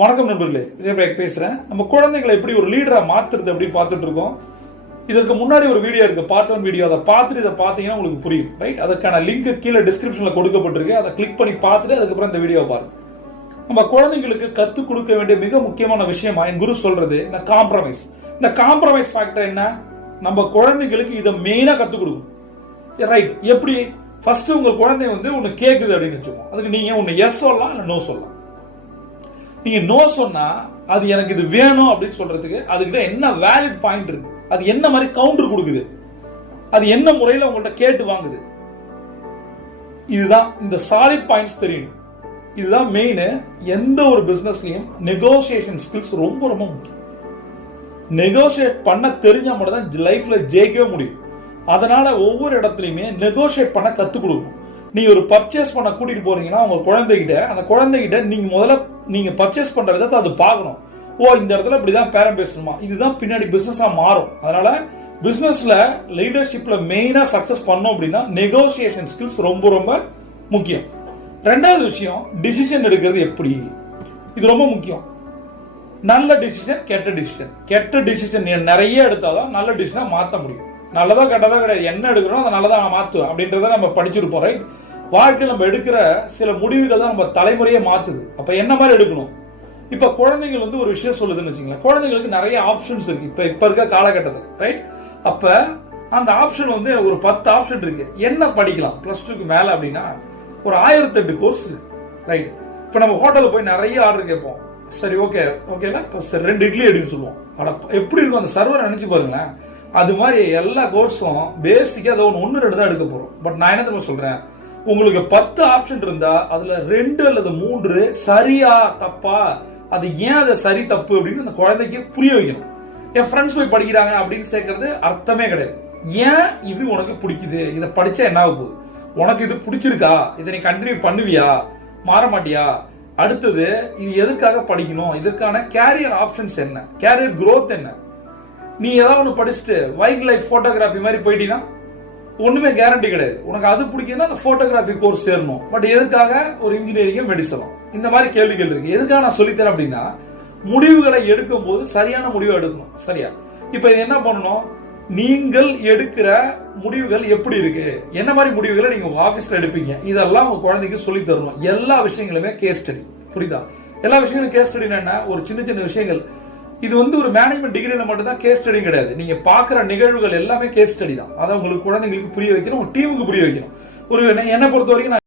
வணக்கம் நண்பர்களே விஜய் பிரேக் பேசுகிறேன் நம்ம குழந்தைகளை எப்படி ஒரு லீடராக மாற்றுறது அப்படின்னு பார்த்துட்டு இருக்கோம். இதற்கு முன்னாடி ஒரு வீடியோ இருக்குது பார்ட் ஒன் வீடியோ அதை பார்த்துட்டு இதை பார்த்தீங்கன்னா உங்களுக்கு புரியும் ரைட் அதற்கான லிங்க் கீழே டிஸ்கிரிப்ஷனில் கொடுக்கப்பட்டிருக்கு. அதை கிளிக் பண்ணி பார்த்துட்டு அதுக்கப்புறம் இந்த வீடியோ பாருங்கள் நம்ம குழந்தைங்களுக்கு கற்றுக் கொடுக்க வேண்டிய மிக முக்கியமான விஷயமா என் குரு சொல்றது இந்த காம்ப்ரமைஸ் இந்த காம்ப்ரமைஸ் ஃபேக்டர் என்ன? நம்ம குழந்தைங்களுக்கு இதை மெயினாக கற்றுக் கொடுக்கும். ரைட் எப்படி? ஃபர்ஸ்ட் உங்கள் குழந்தை வந்து ஒன்று கேட்குது அப்படின்னு வச்சுக்கோம் அதுக்கு நீங்கள் ஒன்று எஸ் சொல்லலாம் இல்லை நோ சொல்லலாம். நீங்க நோ சொன்னா அது எனக்கு இது வேணும் அப்படின்னு சொல்றதுக்கு அதுக்கிட்ட என்ன வேலிட் பாயிண்ட் இருக்கு? அது என்ன மாதிரி கவுண்டர் கொடுக்குது? அது என்ன முறையில் உங்கள்கிட்ட கேட்டு வாங்குது? இதுதான் இந்த சாலிட் பாயிண்ட்ஸ் தெரியணும் இதுதான் மெயின் எந்த ஒரு பிசினஸ்லயும் நெகோசியேஷன் ஸ்கில்ஸ் ரொம்ப ரொம்ப முக்கியம். நெகோசியேட் பண்ண தெரிஞ்சா மட்டும் தான் லைஃப்ல ஜெயிக்கவே முடியும். அதனால ஒவ்வொரு இடத்துலையுமே நெகோசியேட் பண்ண கத்துக் கொடுக்கணும். நீ ஒரு பர்ச்சேஸ் பண்ண கூட்டிட்டு போறீங்கன்னா உங்க குழந்தைகிட்ட அந்த குழந்தைகிட்ட நீங்க முதல்ல நீங்க பர்ச்சேஸ் பண்ற விதத்தை அது பார்க்கணும். ஓ இந்த இடத்துல இப்படிதான் பேரம் பேசணுமா? இதுதான் பின்னாடி பிசினஸா மாறும். அதனால பிசினஸ்ல லீடர்ஷிப்ல மெயினா சக்சஸ் பண்ணோம் அப்படின்னா நெகோசியேஷன் ஸ்கில்ஸ் ரொம்ப ரொம்ப முக்கியம். ரெண்டாவது விஷயம் டிசிஷன் எடுக்கிறது எப்படி? இது ரொம்ப முக்கியம். நல்ல டிசிஷன் கெட்ட டிசிஷன் கெட்ட டிசிஷன் நிறைய எடுத்தாதான் நல்ல டிசிஷனா மாற்ற முடியும். நல்லதா கெட்டதா கிடையாது. என்ன எடுக்கிறோம் அதை நல்லதாக நான் மாத்துவேன் அப்படின்றத நம்ம படிச்சிருப்போம் ரைட் வாழ்க்கையில் நம்ம எடுக்கிற சில முடிவுகள் தான் நம்ம தலைமுறையே மாற்றுது அப்போ என்ன மாதிரி எடுக்கணும்? இப்போ குழந்தைகள் வந்து ஒரு விஷயம் சொல்லுதுன்னு வச்சுங்களேன் குழந்தைங்களுக்கு நிறைய ஆப்ஷன்ஸ் இருக்கு. இப்போ இப்போ இருக்க காலகட்டத்தில் ரைட் அப்போ அந்த ஆப்ஷன் வந்து எனக்கு ஒரு பத்து ஆப்ஷன் இருக்கு. என்ன படிக்கலாம்? ப்ளஸ் டூக்கு மேலே அப்படின்னா ஒரு ஆயிரத்தெட்டு கோர்ஸ் இருக்கு ரைட் இப்போ நம்ம ஹோட்டலில் போய் நிறைய ஆர்டர் கேட்போம். சரி ஓகே ஓகேல இப்போ சரி ரெண்டு இட்லி எடுன்னு சொல்லுவோம். அட எப்படி இருக்கும் அந்த சர்வர் நினச்சி பாருங்களேன். அது மாதிரி எல்லா கோர்ஸும் பேசிக்காக அதை ஒன்று ஒன்று ரெண்டு தான் எடுக்க போகிறோம் பட் நான் என்ன தெரியுமா சொல்கிறேன் உங்களுக்கு பத்து ஆப்ஷன் இருந்தால் அதில் ரெண்டு அல்லது மூன்று சரியா தப்பா அது ஏன் அதை சரி தப்பு அப்படின்னு அந்த குழந்தைக்கு புரிய வைக்கணும். என் ஃப்ரெண்ட்ஸ் போய் படிக்கிறாங்க அப்படின்னு சேர்க்கறது அர்த்தமே கிடையாது. ஏன் இது உனக்கு பிடிக்குது? இதை படித்தா என்ன ஆக போகுது? உனக்கு இது பிடிச்சிருக்கா? இதை நீ கண்டினியூ பண்ணுவியா? மாற மாட்டியா? அடுத்தது இது எதற்காக படிக்கணும்? இதற்கான கேரியர் ஆப்ஷன்ஸ் என்ன? கேரியர் க்ரோத் என்ன? நீ ஏதாவது ஒன்று படிச்சுட்டு வைல்ட் லைஃப் ஃபோட்டோகிராஃபி மாதிரி போயிட்டீங்கன்னா ஒன்றுமே கேரண்டி கிடையாது. உனக்கு அது பிடிக்குதுன்னா அந்த ஃபோட்டோகிராஃபி கோர்ஸ் சேரணும். பட் எதுக்காக? ஒரு இன்ஜினியரிங்கும் மெடிசனும் இந்த மாதிரி கேள்விகள் இருக்கு. எதுக்காக நான் சொல்லித்தரேன் அப்படின்னா முடிவுகளை எடுக்கும் போது சரியான முடிவை எடுக்கணும். சரியா? இப்போ என்ன பண்ணணும்? நீங்கள் எடுக்கிற முடிவுகள் எப்படி இருக்கு? என்ன மாதிரி முடிவுகளை நீங்க உங்க ஆபீஸ்ல எடுப்பீங்க? இதெல்லாம் உங்க குழந்தைக்கு சொல்லி தரணும். எல்லா விஷயங்களுமே கேஸ் ஸ்டடி புரியுதா? எல்லா விஷயங்களும் கேஸ் ஸ்டடினா என்ன? ஒரு சின்ன சின்ன விஷயங்கள். இது வந்து ஒரு மேனேஜ்மெண்ட் டிகிரியில் மட்டும் தான் கேஸ் ஸ்டடி கிடையாது. நீங்க பாக்குற நிகழ்வுகள் எல்லாமே கேஸ் ஸ்டடி தான். அதை உங்களுக்கு குழந்தைங்களுக்கு புரிய வைக்கணும் உங்கள் டீமுக்கு புரிய வைக்கணும். ஒரு என்ன- என்னை பொறுத்த வரைக்கும் நான்